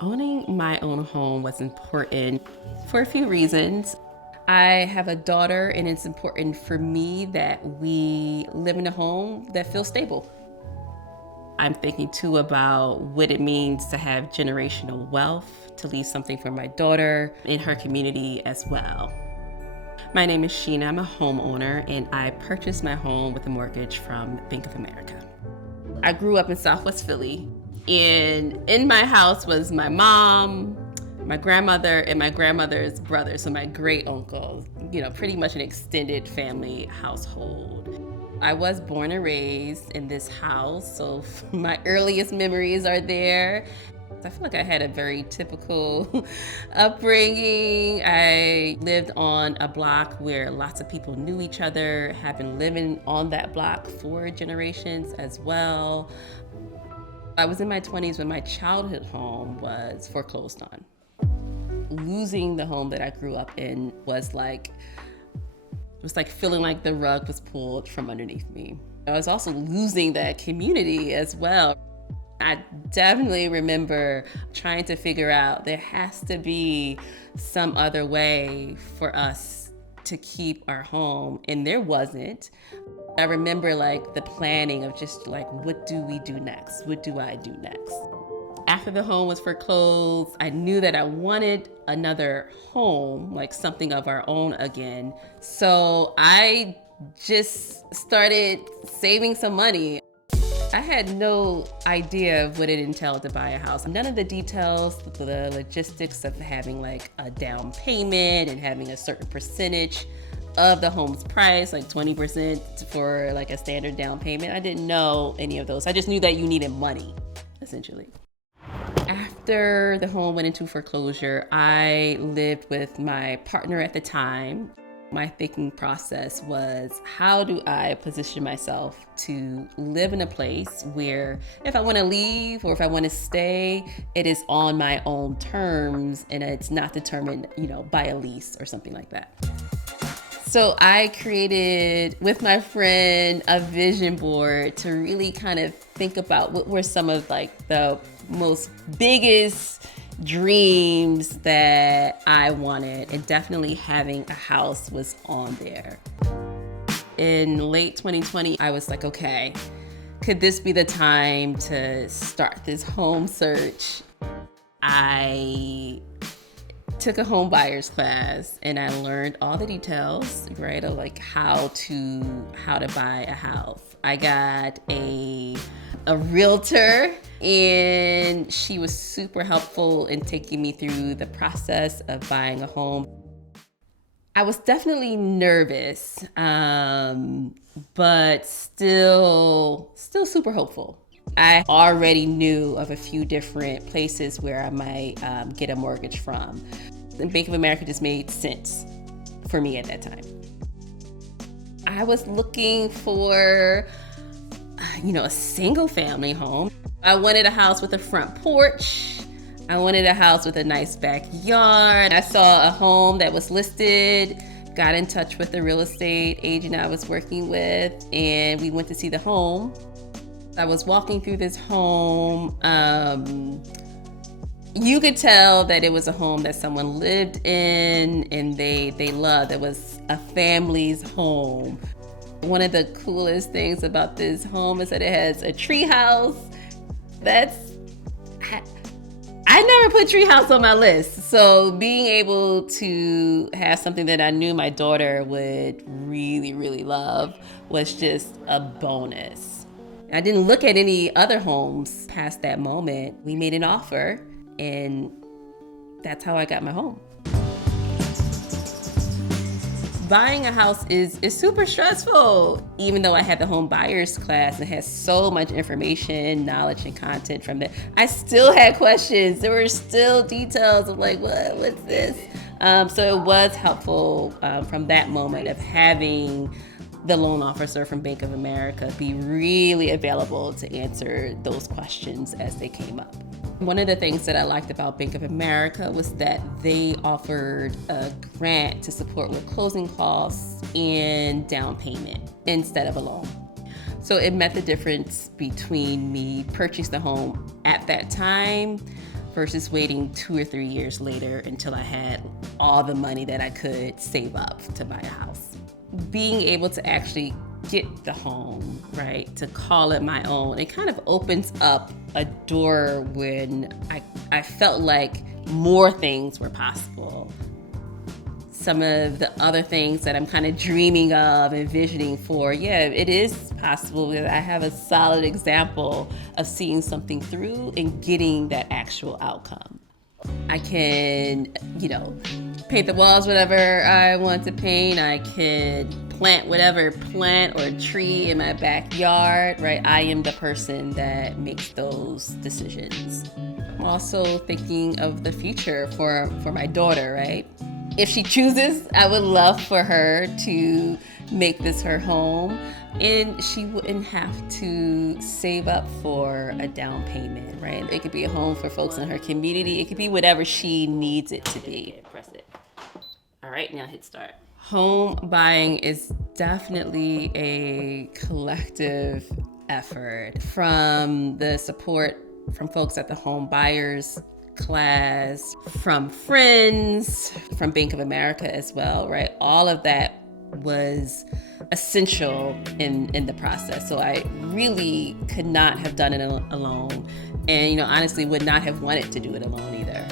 Owning my own home was important for a few reasons. I have a daughter, and it's important for me that we live in a home that feels stable. I'm thinking too about what it means to have generational wealth, to leave something for my daughter in her community as well. My name is Sheena. I'm a homeowner, and I purchased my home with a mortgage from Bank of America. I grew up in Southwest Philly, and in my house was my mom, my grandmother, and my grandmother's brother, so my great uncle, pretty much an extended family household. I was born and raised in this house, so my earliest memories are there. I feel like I had a very typical upbringing. I lived on a block where lots of people knew each other, have been living on that block for generations as well. I was in my 20s when my childhood home was foreclosed on. Losing the home that I grew up in was like feeling like the rug was pulled from underneath me. I was also losing that community as well. I definitely remember trying to figure out there has to be some other way for us to keep our home, and there wasn't. I remember the planning of just what do we do next? What do I do next? After the home was foreclosed, I knew that I wanted another home, something of our own again. So I just started saving some money. I had no idea of what it entailed to buy a house. None of the details, the logistics of having a down payment and having a certain percentage of the home's price, 20% for a standard down payment. I didn't know any of those. I just knew that you needed money, essentially. After the home went into foreclosure, I lived with my partner at the time. My thinking process was, how do I position myself to live in a place where if I want to leave or if I want to stay, it is on my own terms and it's not determined, by a lease or something like that. So I created with my friend a vision board to really kind of think about what were some of the most biggest dreams that I wanted, and definitely having a house was on there. In late 2020, I was like, okay, could this be the time to start this home search? I took a home buyer's class and I learned all the details, right, of how to buy a house. I got a realtor, and she was super helpful in taking me through the process of buying a home. I was definitely nervous, but still super hopeful. I already knew of a few different places where I might get a mortgage from. And Bank of America just made sense for me at that time. I was looking for, a single family home. I wanted a house with a front porch. I wanted a house with a nice backyard. I saw a home that was listed, got in touch with the real estate agent I was working with, and we went to see the home. I was walking through this home. You could tell that it was a home that someone lived in and they loved. It was a family's home. One of the coolest things about this home is that it has a treehouse. I never put treehouse on my list. So being able to have something that I knew my daughter would really, really love was just a bonus. I didn't look at any other homes past that moment. We made an offer, and that's how I got my home. Buying a house is super stressful. Even though I had the home buyer's class and had so much information, knowledge, and content from it, I still had questions. There were still details of what's this? So it was helpful from that moment of having the loan officer from Bank of America be really available to answer those questions as they came up. One of the things that I liked about Bank of America was that they offered a grant to support with closing costs and down payment instead of a loan. So it met the difference between me purchasing the home at that time versus waiting 2 or 3 years later until I had all the money that I could save up to buy a house. Being able to actually get the home, right, to call it my own, it kind of opens up a door when I felt like more things were possible. Some of the other things that I'm kind of dreaming of, envisioning for, yeah, it is possible because I have a solid example of seeing something through and getting that actual outcome. I can, paint the walls whatever I want to paint. I can plant whatever plant or tree in my backyard, right? I am the person that makes those decisions. I'm also thinking of the future for my daughter, right? If she chooses, I would love for her to make this her home, and she wouldn't have to save up for a down payment, right? It could be a home for folks in her community. It could be whatever she needs it to be. Press it. All right, now hit start. Home buying is definitely a collective effort, from the support from folks at the home buyers class, from friends, from Bank of America as well, right? All of that was essential in the process. So I really could not have done it alone, and honestly would not have wanted to do it alone either.